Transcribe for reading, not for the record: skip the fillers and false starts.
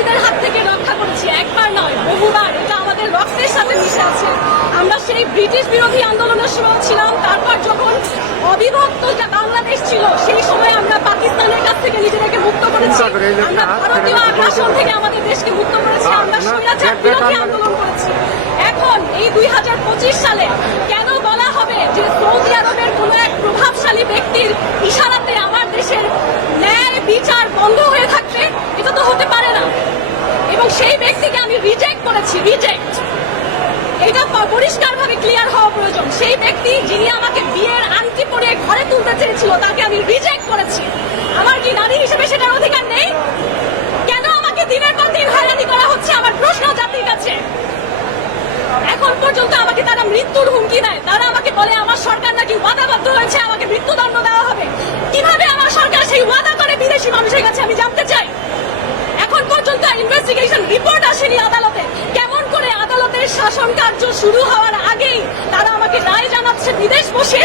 সন্ত্রাসীদের হাত থেকে রক্ষা করেছি, একবার নয় বহুবার। এটা আমাদের রক্তের সাথে মিশে আছে। আমরা সেই ব্রিটিশ বিরোধী আন্দোলনের সময় ছিলাম, তারপর যখন অবিভক্ত বাংলাদেশ ছিল সেই সময় আমরা পাকিস্তানের কাছ থেকে নিজেদেরকে মুক্ত করেছি, আমরা ভারতীয় আগ্রাসন থেকে আমাদের দেশকে মুক্ত করেছি, আমরা স্বৈরাচার বিরোধী আন্দোলন করেছি। এখন এই 2025 সালে কেন বলা হবে যে সৌদি আরবের কোন এক প্রভাবশালী ব্যক্তির ইশারাতে আমার দেশের ন্যায় বিচার বন্ধ হয়ে থাকবে? এটা তো হতে পারে না। এবং সেই ব্যক্তিকে আমি রিজেক্ট করেছি, রিজেক্ট। এটা পরিষ্কারভাবে ক্লিয়ার হওয়া প্রয়োজন। সেই ব্যক্তি যিনি আমাকে বিয়ের আংটি পরে ঘরে তুলতে চেয়েছিল তাকে আমি রিজেক্ট করেছি। আমার কি নারী হিসেবে সেটার অধিকার নেই? কেন আমাকে দিনের পর দিন হয়রানি করা হচ্ছে? আমার প্রশ্ন জাতির কাছে। এখন পর্যন্ত আমাকে তারা মৃত্যুর হুমকি দেয়। তারা আমাকে বলে আমার সরকার নাকি ওয়াদাবদ্ধ হয়েছে, আমাকে মৃত্যুদণ্ড দেওয়া হবে। কিভাবে আমার সরকার সেই ওয়াদা করে বিদেশি মানুষের কাছে আমি জানতে চাই। এখন পর্যন্ত ইনভেস্টিগেশন রিপোর্ট আসেনি আদালতে। কেমন করে আদালতের শাসন কার্য শুরু হওয়ার আগেই তারা আমাকে রায় জানাচ্ছে বিদেশ বসে?